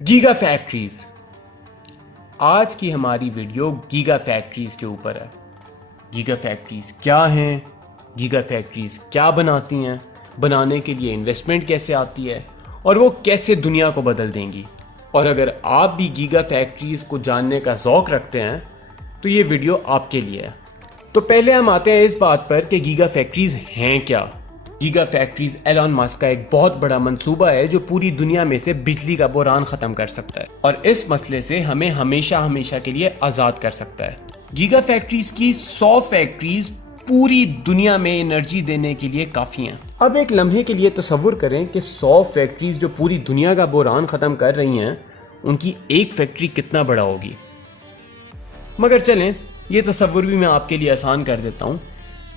Giga factories. آج کی ہماری ویڈیو گیگا فیکٹریز کے اوپر ہے. گیگا فیکٹریز کیا ہیں؟ گیگا فیکٹریز کیا بناتی ہیں؟ بنانے کے لیے انویسٹمنٹ کیسے آتی ہے اور وہ کیسے دنیا کو بدل دیں گی؟ اور اگر آپ بھی گیگا فیکٹریز کو جاننے کا ذوق رکھتے ہیں تو یہ ویڈیو آپ کے لیے ہے. تو پہلے ہم آتے ہیں اس بات پر کہ گیگا فیکٹریز ہیں کیا. گیگا فیکٹریز ایلون مسک کا ایک بہت بڑا منصوبہ ہے جو پوری دنیا میں سے بجلی کا بحران ختم کر سکتا ہے اور اس مسئلے سے ہمیں ہمیشہ کے لیے آزاد کر سکتا ہے. گیگا فیکٹریز کی 100 فیکٹریز پوری دنیا میں انرجی دینے کے لیے کافی ہیں. اب ایک لمحے کے لیے تصور کریں کہ 100 فیکٹریز جو پوری دنیا کا بحران ختم کر رہی ہیں ان کی ایک فیکٹری کتنا بڑا ہوگی. مگر چلیں یہ تصور بھی میں آپ کے لیے آسان کر دیتا ہوں.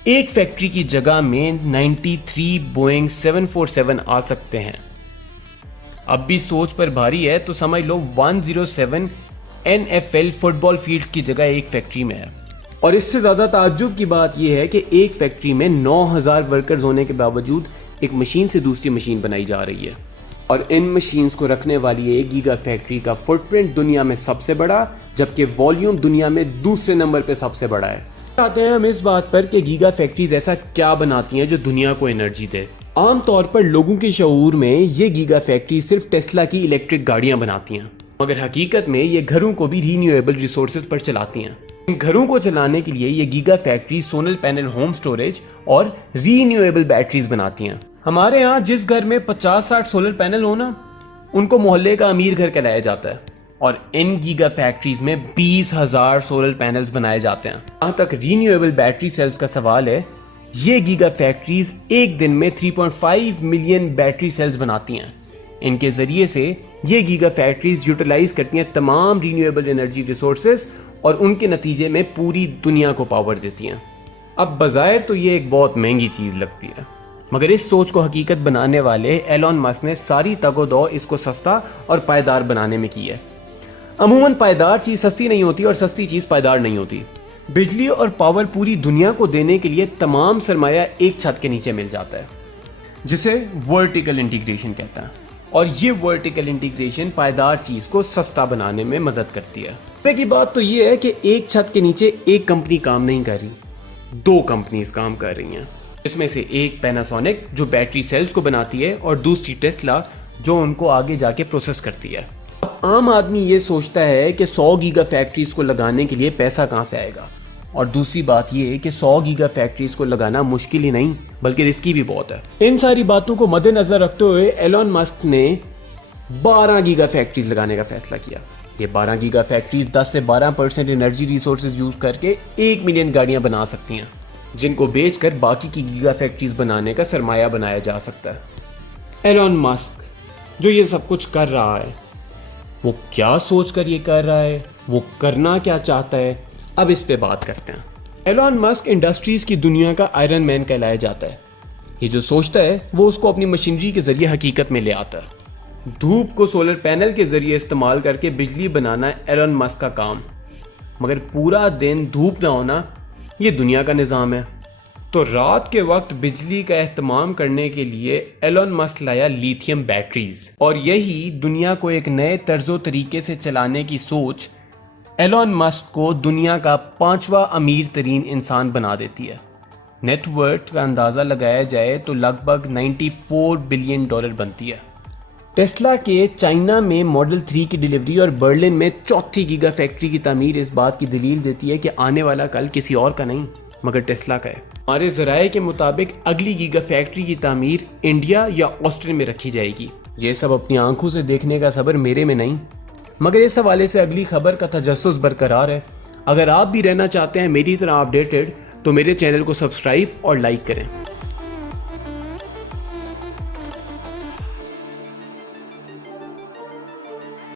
ایک فیکٹری کی جگہ میں 93 بوئنگ 747 آ سکتے ہیں. اب بھی سوچ پر بھاری ہے تو سمجھ لو 107 NFL فٹ بال فیلڈز کی جگہ ایک فیکٹری میں ہے. اور اس سے زیادہ تعجب کی بات یہ ہے کہ ایک فیکٹری میں 9000 ورکرز ہونے کے باوجود ایک مشین سے دوسری مشین بنائی جا رہی ہے. اور ان مشینز کو رکھنے والی ایک گیگا فیکٹری کا فٹ پرنٹ دنیا میں سب سے بڑا جبکہ والیوم دنیا میں دوسرے نمبر پہ سب سے بڑا ہے. آتے ہیں ہم اس بات پر کہ گیگا فیکٹریز ایسا کیا بناتی ہیں جو دنیا کو انرجی دے. عام طور پر لوگوں کے شعور میں یہ گیگا فیکٹری صرف ٹیسلا کی الیکٹرک گاڑیاں بناتی ہیں مگر حقیقت میں یہ گھروں کو بھی رینیویبل ریسورسز پر چلاتی ہیں. ان گھروں کو چلانے کے لیے یہ giga factory solar panel home storage اور رینیویبل بیٹریز بناتی ہیں. ہمارے ہاں جس گھر میں 50-60 سولر پینل ہونا ان کو محلے کا امیر گھر کہلایا جاتا ہے اور ان گیگا فیکٹریز میں 20,000 سولر پینلز بنائے جاتے ہیں. جہاں تک رینیویبل بیٹری سیلز کا سوال ہے یہ گیگا فیکٹریز ایک دن میں 3.5 ملین بیٹری سیلز بناتی ہیں. ان کے ذریعے سے یہ گیگا فیکٹریز یوٹیلائز کرتی ہیں تمام رینیویبل انرجی ریسورسز اور ان کے نتیجے میں پوری دنیا کو پاور دیتی ہیں. اب بظاہر تو یہ ایک بہت مہنگی چیز لگتی ہے مگر اس سوچ کو حقیقت بنانے والے ایلون مسک نے ساری تگ و دو اس کو سستا اور پائیدار بنانے میں کی ہے. عموماً پائیدار چیز سستی نہیں ہوتی اور سستی چیز پائیدار نہیں ہوتی. بجلی اور پاور پوری دنیا کو دینے کے لیے تمام سرمایہ ایک چھت کے نیچے مل جاتا ہے جسے ورٹیکل انٹیگریشن کہتا ہے اور یہ ورٹیکل انٹیگریشن پائیدار چیز کو سستا بنانے میں مدد کرتی ہے. کی بات تو یہ ہے کہ ایک چھت کے نیچے ایک کمپنی کام نہیں کر رہی, 2 کمپنیز کام کر رہی ہیں. اس میں سے ایک پیناسونک جو بیٹری سیلز کو بناتی ہے اور دوسری ٹیسلا جو ان کو آگے جا کے پروسیس کرتی ہے. عام آدمی یہ سوچتا ہے کہ 100 گیگا فیکٹریز کو لگانے کے لیے پیسہ کہاں سے آئے گا اور دوسری بات یہ ہے کہ 100 گیگا فیکٹریز کو لگانا مشکل ہی نہیں بلکہ رسکی بھی بہت ہے. ان ساری باتوں کو مد نظر رکھتے ہوئے ایلون مسک نے 12 گیگا فیکٹریز لگانے کا فیصلہ کیا. یہ 12 گیگا فیکٹریز 10 سے 12% انرجی ریسورسز یوز کر کے 1 ملین گاڑیاں بنا سکتی ہیں جن کو بیچ کر باقی کی گیگا فیکٹریز بنانے کا سرمایہ بنایا جا سکتا ہے. ایلون مسک جو یہ سب کچھ کر رہا ہے وہ کیا سوچ کر یہ کر رہا ہے, وہ کرنا کیا چاہتا ہے, اب اس پہ بات کرتے ہیں. ایلون مسک انڈسٹریز کی دنیا کا آئرن مین کہلایا جاتا ہے. یہ جو سوچتا ہے وہ اس کو اپنی مشینری کے ذریعے حقیقت میں لے آتا ہے. دھوپ کو سولر پینل کے ذریعے استعمال کر کے بجلی بنانا ایلون مسک کا کام مگر پورا دن دھوپ نہ ہونا یہ دنیا کا نظام ہے. تو رات کے وقت بجلی کا اہتمام کرنے کے لیے ایلون مسک لایا لیتھیم بیٹریز اور یہی دنیا کو ایک نئے طرز و طریقے سے چلانے کی سوچ ایلون مسک کو دنیا کا 5واں امیر ترین انسان بنا دیتی ہے. نیٹ ورتھ کا اندازہ لگایا جائے تو لگ بھگ $94 بلین بنتی ہے. ٹیسلا کے چائنا میں ماڈل 3 کی ڈیلیوری اور برلن میں 4تھی گیگا فیکٹری کی تعمیر اس بات کی دلیل دیتی ہے کہ آنے والا کل کسی اور کا نہیں مگر ٹیسلا کا ہے. ہمارے ذرائع کے مطابق اگلی گیگا فیکٹری کی تعمیر انڈیا یا آسٹریلیا میں رکھی جائے گی. یہ سب اپنی آنکھوں سے دیکھنے کا صبر میرے میں نہیں مگر اس حوالے سے اگلی خبر کا تجسس برقرار ہے. اگر آپ بھی رہنا چاہتے ہیں میری طرح اپڈیٹڈ تو میرے چینل کو سبسکرائب اور لائک کریں.